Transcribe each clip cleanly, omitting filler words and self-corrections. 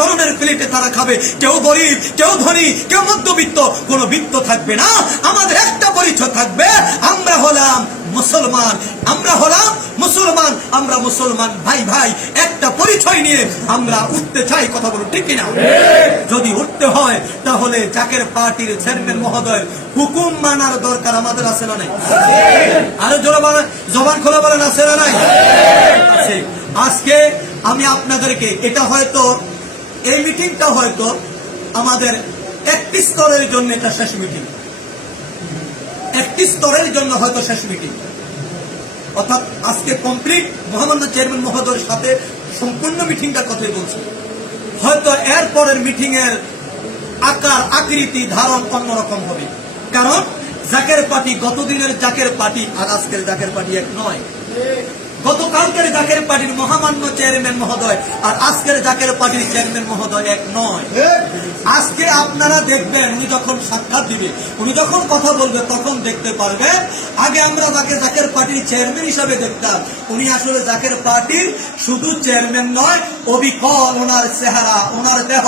ধরনের প্লেটে তারা খাবে। কেউ গরিব, কেউ ধনী, কেউ মধ্যবিত্ত, কোন বৃত্ত থাকবে না। আমাদের একটা পরিচয় থাকবে, আমরা হলাম মুসলমান, আমরা হলাম মুসলমান, আমরা মুসলমান ভাই ভাই একটা পরিচয় নিয়ে আমরা উঠতে চাই। কথা বলুন ঠিক কিনা? যদি উঠতে হয় তাহলে জাকের পার্টির চেয়ারম্যান মহোদয় হুকুম মানার দরকার আমাদের আছে না নাই? আরো জবান খোলা বলেন আছে না নাই? আছে। আজকে আমি আপনাদেরকে, এটা হয়তো এই মিটিংটা হয়তো আমাদের একটি স্তরের জন্য এটা শেষ মিটিং, একটি স্তরের জন্য হয়তো শেষ মিটিং, অর্থাৎ আজকে কমপ্লিট মহামান্য চেয়ারম্যান মহোদয়ের সাথে সম্পূর্ণ মিটিংটার কথাই বলছি। হয়তো এর পরের মিটিং এর আকার আকৃতি ধারণ অন্যরকম হবে, কারণ জাকের পার্টি, গতদিনের জাকের পার্টি আর আজকের জাকের পার্টি এক নয়। গতকালকের জাকের পার্টির মহামান্য চেয়ারম্যান মহোদয় আর আজকের জাকের পার্টির চেয়ারম্যান মহোদয় এক নয়। আজকে আপনারা দেখবেন উনি যখন সাক্ষাৎ দিবে, উনি যখন কথা বলবে, তখন দেখতে পারবেন আগে আমরা তাকে জাকের পার্টির চেয়ারম্যান হিসাবে দেখতাম, উনি আসলে জাকের পার্টির শুধু চেয়ারম্যান নয়, অবিকল ওনার চেহারা, ওনার দেহ,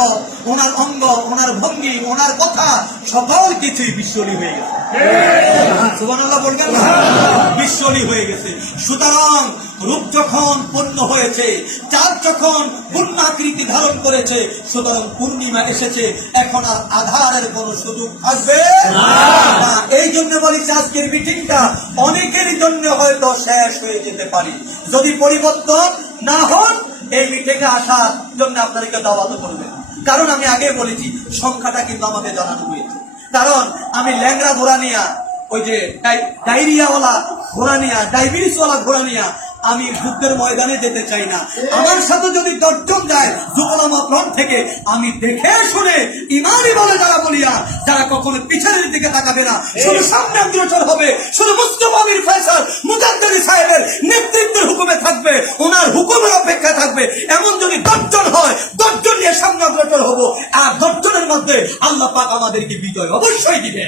ওনার অঙ্গ, ওনার ভঙ্গি, ওনার কথা সকল কিছুই বিশ্বলী হয়ে গেছে। সুবহানাল্লাহ বলবেন না? বিশ্বলী হয়ে গেছে। সুতরাং রূপ যখন পূর্ণ হয়েছে, চাঁদ যখন পূর্ণ আকৃতি ধারণ করেছে, সুতরাং পূর্ণিমা এসেছে, এখন আর আধারের কোন সুযোগ আসবে না। এই জন্য বলি আজকের মিটিংটা অনেকেরই জন্য হয়তো শেষ হয়ে যেতে পারে। যদি পরিবর্তন না হন, এই মিটিংয়ে আসার জন্য আপনাদেরকে দাওয়াত করবেন। কারণ আমি আগে বলেছি, সংখ্যাটা কিন্তু আমাকে জানানো হয়েছে। কারণ আমি ল্যাংড়া ঘোড়া নিয়া, ওই যে ডায়রিয়াওয়ালা ঘোড়া নিয়া, ডায়াবেটিসওয়ালা ঘোড়া নিয়া আমি যুদ্ধের ময়দানে যেতে চাই না। আমার সাথে যদি 10 জন যায় যুবলামা ফ্রন্ট থেকে, আমি দেখে শুনে ইমানই বলে যারা বলিয়া, যারা কখনো পিছনের দিকে তাকাবে না, শুধু সামনে অগ্রসর হবে, শুধু মুস্তাফা আমির ফয়সাল মুজাদ্দিদি সাহেবের নেতৃত্বের হুকুমে থাকবে, ওনার হুকুমের অপেক্ষা থাকবে। এমন যদি 10 জন হয়, 10 জন নিয়ে সামনে অগ্রসর হবো, আর 10 জনের মধ্যে আল্লাহ পাক আমাদেরকে বিজয় অবশ্যই দিবে।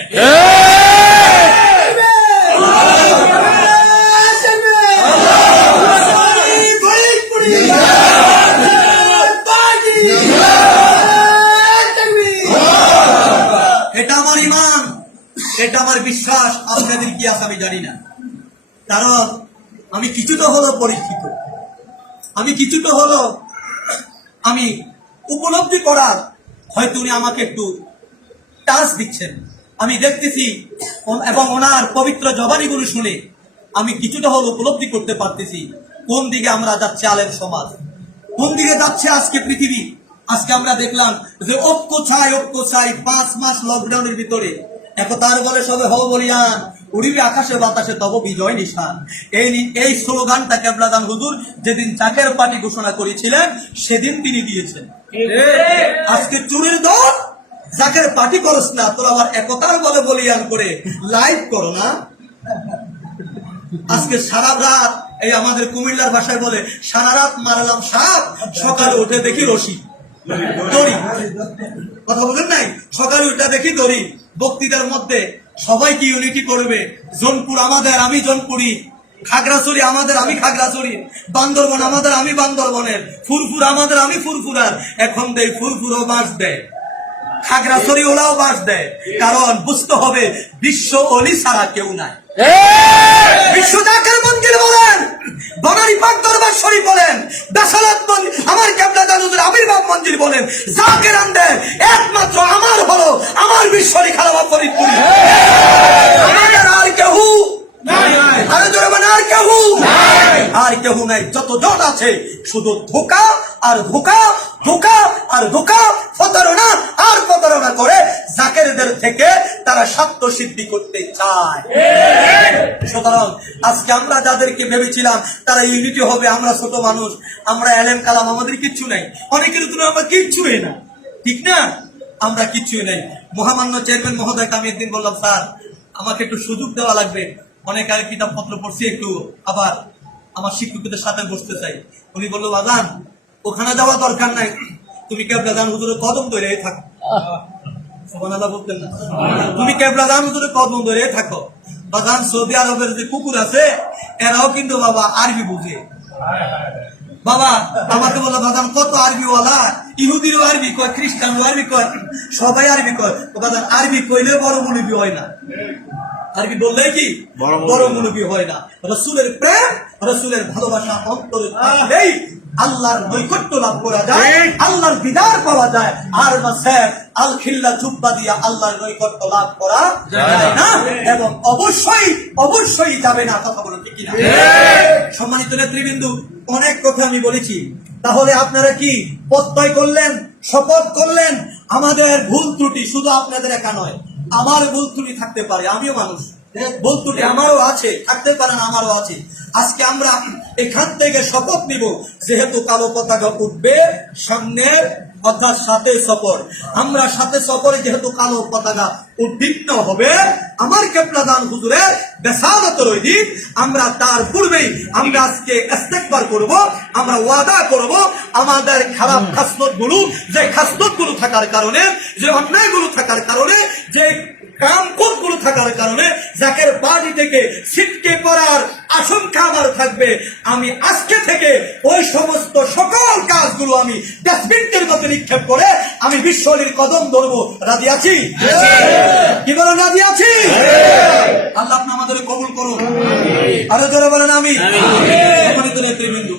এটা আমার ঈমান, এটা আমার বিশ্বাস। আপনাদের কি আছে আমি জানি না, কারণ আমি কিছুটা হলো পরীক্ষিত, আমি কিছুটা হলো আমি উপলব্ধি করার, হয়তো উনি আমাকে একটু টাচ দিচ্ছেন, আমি দেখতেছি, এবং ওনার পবিত্র জবানিগুলো শুনে আমি কিছুটা হলো উপলব্ধি করতে পারতেছি কোন দিকে আমরা যাচ্ছি, আলেম সমাজ কোন দিকে যাচ্ছে আজকে পৃথিবী। আজকে আমরা দেখলাম যে ঐক্য চাই 5 মাস লকডাউনের ভিতরে, একতার বলে সবে হও বলিয়ান, উড়িবে আকাশে বাতাসে তব বিজয় নিশান। এই স্লোগানটা কেবলাদান হুজুর যেদিন জাকের পার্টি ঘোষণা করেছিলেন, সেদিন তিনি দিয়েছেন। আজকে চুরির দল জাকের পার্টি করস না, তোর আবার একতার বলে বলিয়ান করে লাইভ করো না। আজকে সারা রাত, এই আমাদের কুমিল্লার ভাষায় বলে, সারা রাত মারালাম সাপ, সকালে উঠে দেখি রশি দড়ি। কথা বলেন নাই? সকালে উঠে দেখি দড়ি। বক্তৃতার মধ্যে সবাই কি ইউনিটি করবে? জোনপুর আমাদের, আমি জোনপুরি; খাগড়াছড়ি আমাদের, আমি খাগড়াছড়ি; বান্দরবন আমাদের, আমি বান্দরবনের; ফুরফুর আমাদের, আমি ফুরফুরার। এখন দেয় ফুরফুরও বাস দেয়, খাগড়াছড়ি ওরাও বাস দেয়। কারণ বুঝতে হবে, বিশ্ব অলি ছাড়া কেউ নাই। বিশ্ব জাকের মঞ্জিল বলেন, বনানী পাক দরবার শরীফ বলেন, দাসালাত মঞ্জিল, আমার কেবলা দানুদের আবির্ভাব মঞ্জিল বলেন, জাকের আন্দের একমাত্র আমার হলো আমার বিশ্বরী খালাবা ফরিদপুরি। আমাদের আর কেউ নাই, আর জোরে বলেন আর কেউ নাই, আর কেউ নাই। যত জন আছে শুধু ধোঁকা আর ধোঁকা, ধোঁকা আর ধোঁকা, প্রতারণা আর প্রতারণা করে জাকেরদের থেকে তারা স্বার্থ সিদ্ধি করতে চায়। সুতরাং আজকে আমরা যাদেরকে ভেবেছিলাম তারা ইউনিটি হবে, আমরা ছোট মানুষ, আমরা এলেম কালাম, আমাদের কিচ্ছু নাই, অনেকের তুলনায় আমরা কিচ্ছুই না, ঠিক না? আমরা কিচ্ছুই নাই। মহামান্য চেয়ারম্যান মহোদয়কে আমি একদিন বললাম, স্যার আমাকে একটু সুযোগ দেওয়া লাগবে, অনেক আগে কিতাব পত্র পড়ছি, একটু আবার আমার শিক্ষকদের সাথে বসতে চাই। উনি বললো, বাজান ওখানে যাওয়া দরকার নাই, তুমি কেবলাদান হুজুরের কদম ধরে থাকো। সুবহানাল্লাহ বলতেন না? তুমি কেবলাদান হুজুরের কদম ধরে থাকো। বাজান সৌদি আরবের যে কুকুর আছে, এরাও কিন্তু বাবা আরবি বুঝে। বাবা আমাকে বললো বাদাম কত আরবি ওয়ালা, ইহুদিরও আরবি কয়, খ্রিস্টানও আরবি কয়, সবাই আরবি কয়। বাদাম আরবি কইলে বড় মুনবি হয় না, আরবি বললে কি বড় মুনবি হয় না। রসুলের প্রেম, রসুলের ভালোবাসা অন্তরে থাকলেই আল্লাহর নৈকট্য লাভ করা যায়, আল্লাহর দিদার পাওয়া যায়। আর মাসে আল খিল্লা জুব্বা দিয়া আল্লাহর নৈকট্য লাভ করা যায় না, এবং অবশ্যই অবশ্যই যাবে না। কথা বলুন ঠিক কিনা? সম্মানিত নেতৃবৃন্দু, অনেক কথা আমি বলেছি, তাহলে আপনারা কি প্রত্যয় করলেন, শপথ করলেন? আমাদের ভুল ত্রুটি শুধু আপনাদের একা নয়, আমার ভুল ত্রুটি থাকতে পারে, আমিও মানুষ, ভুল ত্রুটি আমারও আছে, থাকতে পারেন আমারও আছে। আজকে আমরা এখান থেকে শপথ নিব, যেহেতু কালো পতাকা উঠবে সামনের, অর্থাৎ সাথে সফর, আমরা সাথে সফরে যেহেতু কালো পতাকা উদ্দীপ্ত হবে, আমার কেবলাদান হুজুরের বেসারতের ওই দিন, আমরা তার পূর্বেই আমরা আজকে ইস্তেগফার করব, আমরা ওয়াদা করব আমাদের খারাপ খাসলত গুলো, যে খাসলত গুলো থাকার কারণে, যে অন্যায় গুলো থাকার কারণে, যে কামকুল গুলো থাকার কারণে জাকের বাড়ি থেকে ছিটকে পড়ার আশঙ্কা আমার থাকবে, আমি আজকে থেকে ওই সমস্ত সকল কাজগুলো আমি ডাস্টবিনের মধ্যে নিক্ষেপ করে আমি বিশ্বলির কদম ধরবো। রাজি আছি? কি বলেন রাজি আছি? আল্লাহ আপনি আমাদের কবুল করুন, আরো যারা বলেন আমি। সম্মানিত নেতৃবৃন্দ,